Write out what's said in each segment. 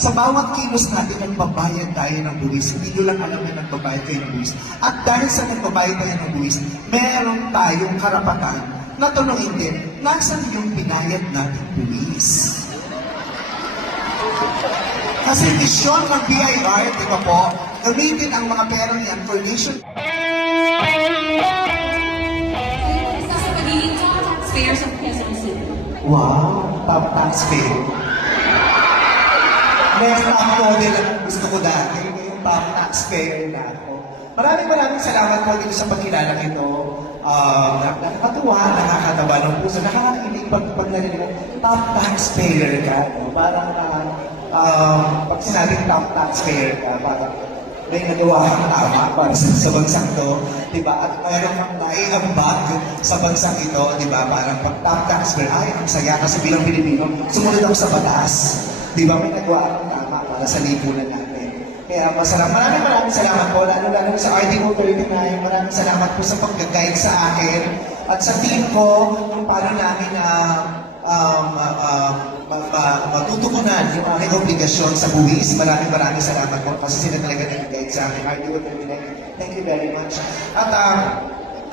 Sa bawat kilos natin, nagbabayad tayo ng buwis. Hindi nyo lang alam na nagbabayad kayo ng buwis. At dahil sa nagbabayad tayo ng buwis, meron tayong karapatan na tanongin din, nasan yung binayad natin buwis? Kasi misyon ng BIR, di ba po, gamitin ang mga perang yan for nation Isa sa pagiging top taxpayers of Quezon City. Wow, top taxpayer. Next top model gusto ko dati, yung top taxpayer na ako. Maraming maraming salamat po dito sa pagkilala ito. Uh, nakakatuwa, nakakatawa ng puso, nakakakilig pag, pag narinig mo, top taxpayer ka. No? Parang uh, um, pag sinabing top taxpayer ka, parang may nagawa kang tama para sa, sa bansang to, di ba? At mayroon kang naiambag sa bansang ito, di ba? Parang pag top taxpayer, ay, ang saya kasi bilang Pilipino, sumunod ako sa batas. Di ba? May nagawa kang tama para sa lipunan natin. Kaya masalamat, maraming maraming salamat po, lalo-lalo sa RDO 39, maraming salamat po sa pag-guide sa akin at sa team ko kung paano namin na um, uh, uh, ma- ma- matutugunan yung aking obligasyon sa buwis. Maraming maraming salamat po kasi sila talaga nag-guide sa akin. RDO 39, thank you very much. At uh,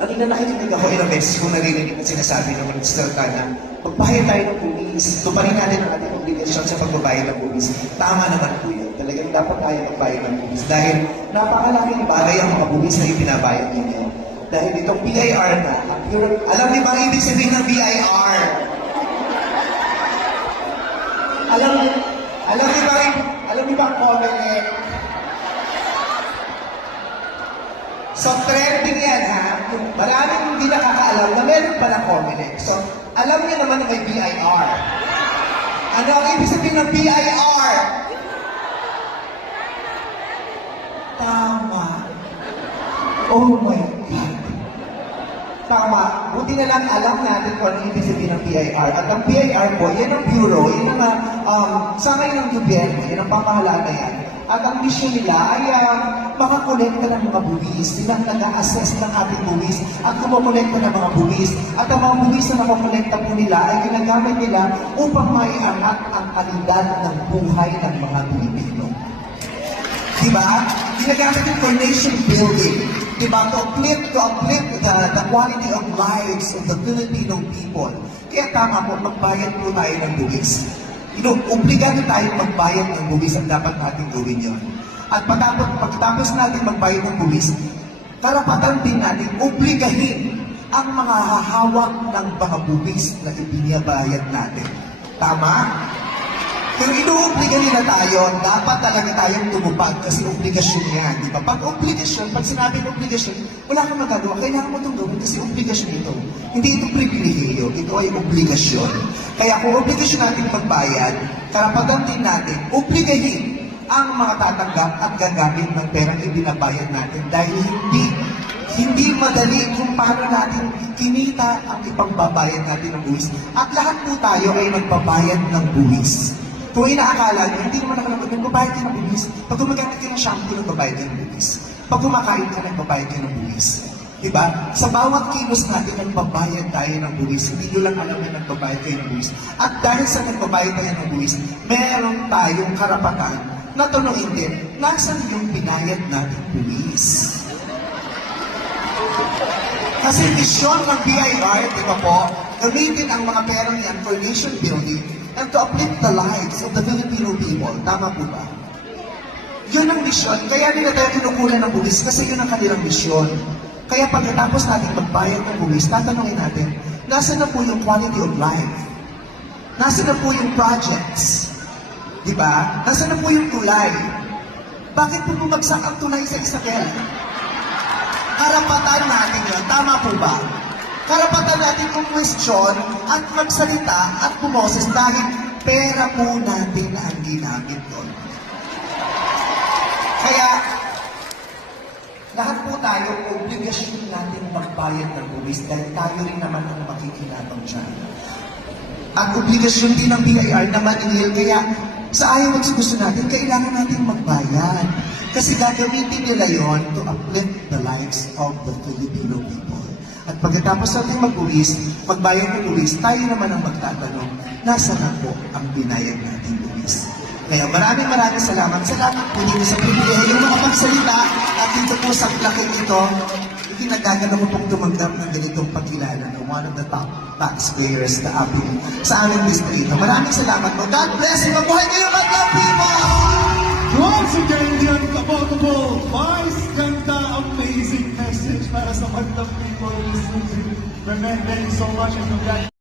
kanina nakikinig ako ilang beses kung naririnig at sinasabi ng Minister na magbayad tayo ng buwis. Tuparin natin ang ating obligasyon sa pagbabayad ng buwis. Tama naman po yun. Talagang dapat tayo magbayad ng buwis. Dahil napakalaking bagay ang mga buwis na ipinabayad ninyo. Dahil itong BIR na, alam niyo ba ang ibig sabihin ng BIR? Alam niyo, alam niyo ba, alam niyo ba ang Comelec? So, trending yan, ha? Maraming hindi nakakaalam na meron pala Comelec. So, alam niyo naman na may BIR. Ano ang ibig sabihin ng BIR? Tama. Oh my God. Tama. Buti na lang alam natin kung ano ibig sabihin ng BIR. At ang BIR po, yan ang bureau, yan ang uh, um, sangay ng gobyerno, yan ang pamahalaan na yan. At ang mission nila ay uh, makakolekta ng mga buwis. Sila nag-assess ng ating buwis at kumokolekta ng mga buwis. At ang mga buwis na nakakolekta po nila ay ginagamit nila upang maiangat ang kalidad ng buhay ng mga Pilipino. Diba? Ginagamit yung for nation building. Diba? To uplift, to uplift the, the quality of lives of the Filipino people. Kaya tama po, magbayad po tayo ng buwis. You know, obligado tayo magbayad ng buwis at dapat natin gawin yon. At patapos, pagtapos natin magbayad ng buwis, karapatan din natin obligahin ang mga hahawak ng mga buwis na ibinabayad natin. Tama? Pero inuobliga nila tayo, dapat talaga tayong tumupad kasi obligasyon yan, di ba? Pag obligasyon, pag sinabing obligasyon, wala kang magagawa. Kailangan mo itong gawin kasi obligasyon ito. Hindi ito pribilehiyo, ito ay obligasyon. Kaya kung obligasyon natin magbayad, karapatan din natin, obligahin ang mga tatanggap at gagamit ng perang ibinabayad natin dahil hindi hindi madali kung paano natin kinita ang ipagbabayad natin ng buwis. At lahat po tayo ay nagbabayad ng buwis. Kung inaakala nyo, hindi naman nakalagay, nagbabayad ka ng buwis. Pag gumagamit ka ng shampoo, nagbabayad ka ng buwis. Pag kumakain ka, nagbabayad ka ng buwis. Diba? Sa bawat kilos natin, nagbabayad tayo ng buwis. Hindi nyo lang alam na nagbabayad kayo ng buwis. At dahil sa nagbabayad tayo ng buwis, meron tayong karapatan na tanongin din, nasan yung binayad natin buwis? Kasi misyon ng BIR, di ba po, gamitin ang mga perang yan for nation building and to uplift the lives of the Filipino people. Tama po ba? Yun ang misyon. Kaya nila tayo kinukulan ng buwis kasi yun ang kanilang misyon. Kaya pagkatapos natin magbayad ng buwis, tatanungin natin, nasa na po yung quality of life? Nasa na po yung projects? Di ba? Nasa na po yung tulay? Bakit po bumagsak ang tulay sa Isakel? karapatan natin yun. Tama po ba? Karapatan natin kung question at magsalita at bumoses dahil pera po natin ang ginamit doon. Kaya, lahat po tayo, obligasyon natin magbayad ng buwis dahil tayo rin naman ang makikinabang dyan. At obligasyon din ng BIR na maningil. Kaya sa ayaw at gusto natin, kailangan natin magbayad. Kasi gagamitin nila yon to uplift the lives of the Filipino people. At pagkatapos natin mag-uwis, magbayad ng uwis, tayo naman ang magtatanong, nasa na po ang binayad natin uwis? Kaya maraming maraming salamat. Salamat po dito sa pribileyo yung mga magsalita at dito po sa plaking ito. Hindi nagagano ko pong tumanggap ng ganitong pagkilala na one of the top tax players na ating sa aming distrito. Maraming salamat po. God bless you. Mabuhay kayo, Madla people! Once again, the unforgettable Vice Ganda Remember, thank you so much and congratulations.